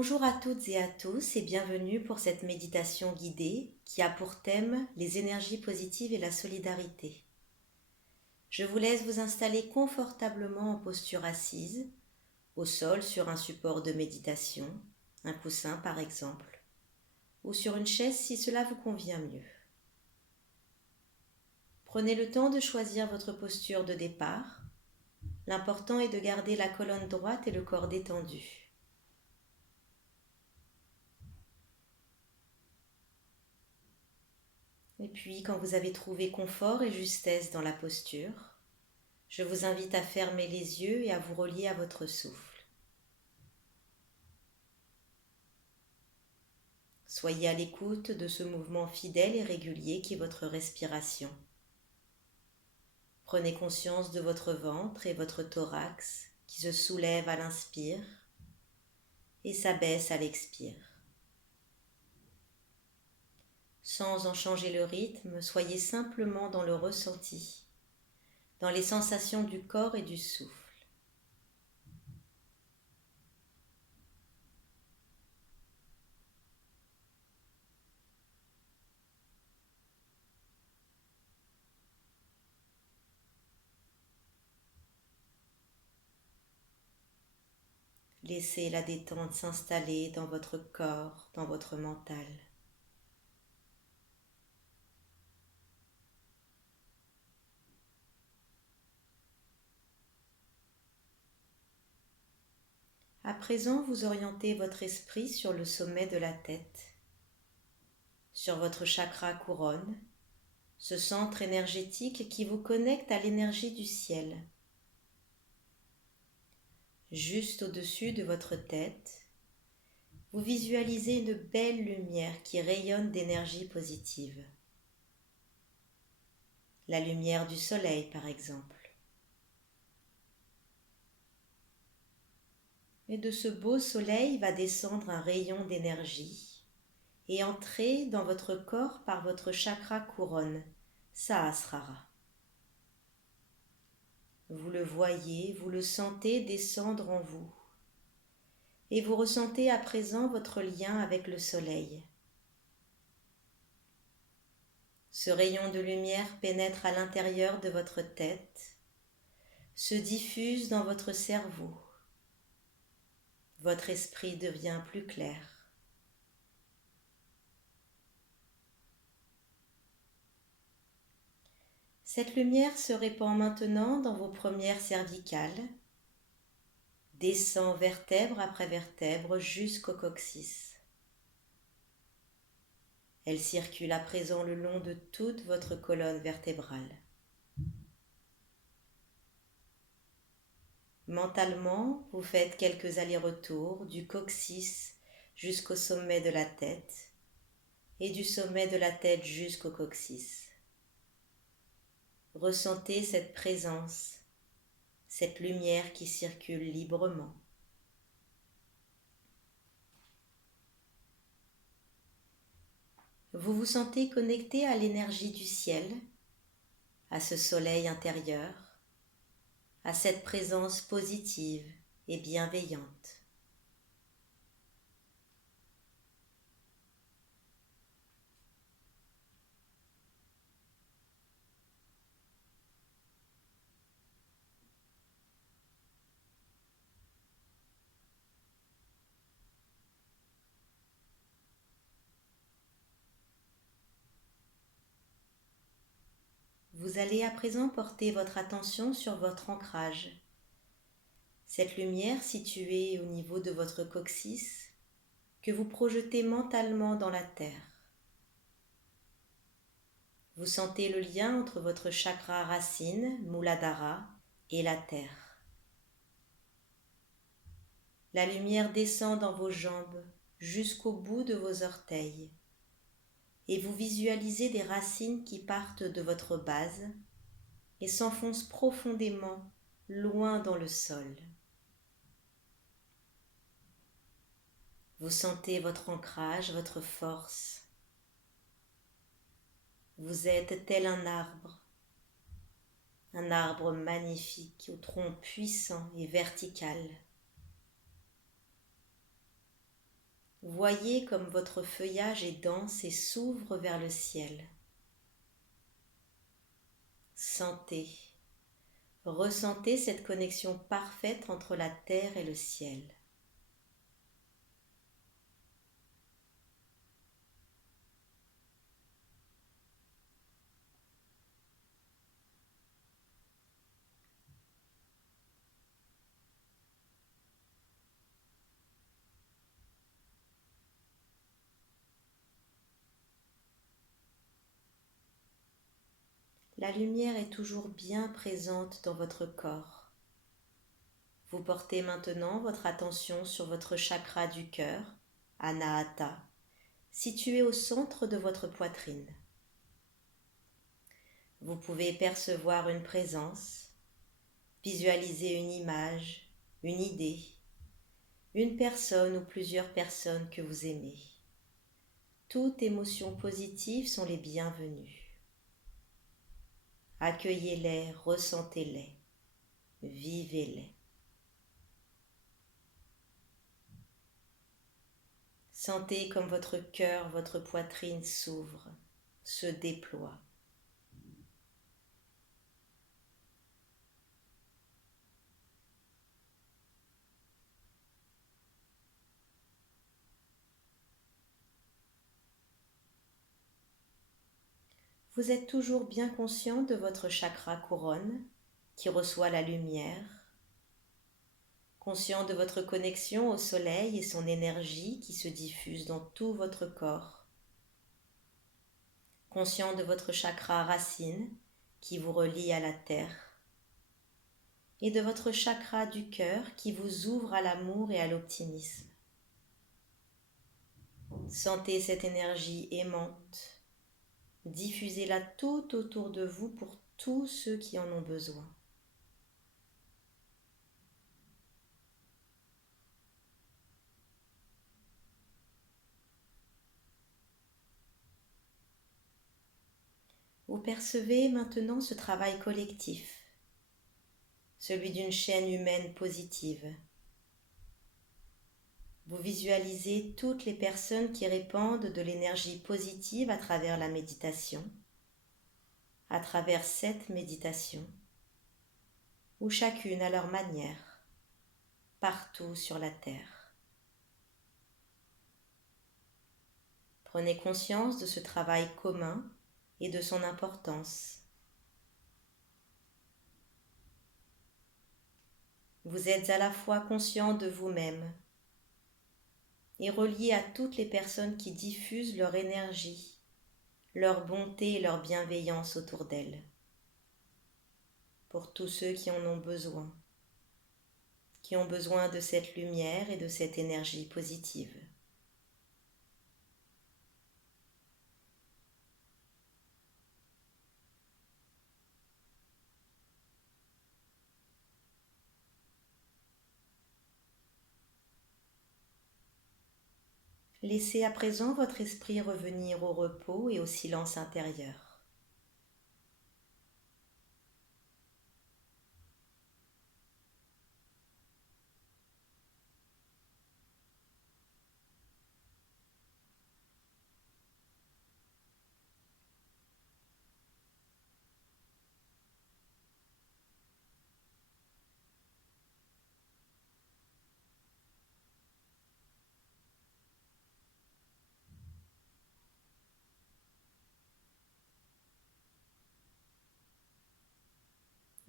Bonjour à toutes et à tous et bienvenue pour cette méditation guidée qui a pour thème les énergies positives et la solidarité. Je vous laisse vous installer confortablement en posture assise, au sol sur un support de méditation, un coussin par exemple, ou sur une chaise si cela vous convient mieux. Prenez le temps de choisir votre posture de départ. L'important est de garder la colonne droite et le corps détendu. Et puis, quand vous avez trouvé confort et justesse dans la posture, je vous invite à fermer les yeux et à vous relier à votre souffle. Soyez à l'écoute de ce mouvement fidèle et régulier qui est votre respiration. Prenez conscience de votre ventre et votre thorax qui se soulèvent à l'inspire et s'abaissent à l'expire. Sans en changer le rythme, soyez simplement dans le ressenti, dans les sensations du corps et du souffle. Laissez la détente s'installer dans votre corps, dans votre mental. À présent, vous orientez votre esprit sur le sommet de la tête, sur votre chakra couronne, ce centre énergétique qui vous connecte à l'énergie du ciel. Juste au-dessus de votre tête, vous visualisez une belle lumière qui rayonne d'énergie positive. La lumière du soleil, par exemple. Et de ce beau soleil va descendre un rayon d'énergie et entrer dans votre corps par votre chakra couronne, Sahasrara. Vous le voyez, vous le sentez descendre en vous. Et vous ressentez à présent votre lien avec le soleil. Ce rayon de lumière pénètre à l'intérieur de votre tête, se diffuse dans votre cerveau. Votre esprit devient plus clair. Cette lumière se répand maintenant dans vos premières cervicales, descend vertèbre après vertèbre jusqu'au coccyx. Elle circule à présent le long de toute votre colonne vertébrale. Mentalement, vous faites quelques allers-retours du coccyx jusqu'au sommet de la tête et du sommet de la tête jusqu'au coccyx. Ressentez cette présence, cette lumière qui circule librement. Vous vous sentez connecté à l'énergie du ciel, à ce soleil intérieur, à cette présence positive et bienveillante. Vous allez à présent porter votre attention sur votre ancrage. Cette lumière située au niveau de votre coccyx que vous projetez mentalement dans la terre. Vous sentez le lien entre votre chakra racine, Muladhara, et la terre. La lumière descend dans vos jambes jusqu'au bout de vos orteils et vous visualisez des racines qui partent de votre base et s'enfoncent profondément loin dans le sol. Vous sentez votre ancrage, votre force. Vous êtes tel un arbre magnifique au tronc puissant et vertical. Voyez comme votre feuillage est dense et s'ouvre vers le ciel. Sentez, ressentez cette connexion parfaite entre la terre et le ciel. La lumière est toujours bien présente dans votre corps. Vous portez maintenant votre attention sur votre chakra du cœur, Anahata, situé au centre de votre poitrine. Vous pouvez percevoir une présence, visualiser une image, une idée, une personne ou plusieurs personnes que vous aimez. Toutes émotions positives sont les bienvenues. Accueillez-les, ressentez-les, vivez-les. Sentez comme votre cœur, votre poitrine s'ouvre, se déploie. Vous êtes toujours bien conscient de votre chakra couronne qui reçoit la lumière, conscient de votre connexion au soleil et son énergie qui se diffuse dans tout votre corps, conscient de votre chakra racine qui vous relie à la terre et de votre chakra du cœur qui vous ouvre à l'amour et à l'optimisme. Sentez cette énergie aimante. Diffusez-la tout autour de vous pour tous ceux qui en ont besoin. Vous percevez maintenant ce travail collectif, celui d'une chaîne humaine positive. Vous visualisez toutes les personnes qui répandent de l'énergie positive à travers la méditation, à travers cette méditation, ou chacune à leur manière, partout sur la terre. Prenez conscience de ce travail commun et de son importance. Vous êtes à la fois conscient de vous-même et relié à toutes les personnes qui diffusent leur énergie, leur bonté et leur bienveillance autour d'elles. Pour tous ceux qui en ont besoin de cette lumière et de cette énergie positive. Laissez à présent votre esprit revenir au repos et au silence intérieur.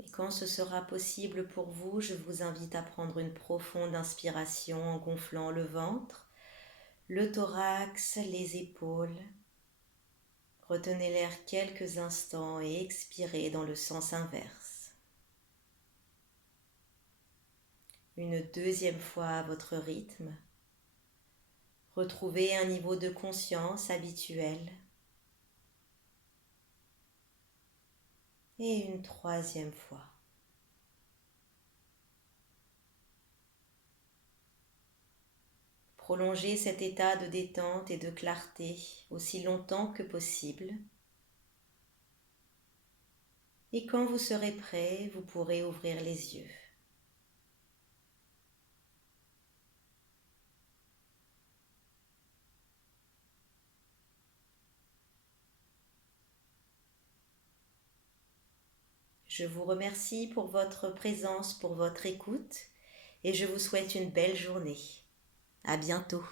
Et quand ce sera possible pour vous, je vous invite à prendre une profonde inspiration en gonflant le ventre, le thorax, les épaules. Retenez l'air quelques instants et expirez dans le sens inverse. Une deuxième fois à votre rythme. Retrouvez un niveau de conscience habituel. Et une troisième fois. Prolongez cet état de détente et de clarté aussi longtemps que possible. Et quand vous serez prêt, vous pourrez ouvrir les yeux. Je vous remercie pour votre présence, pour votre écoute et je vous souhaite une belle journée. À bientôt.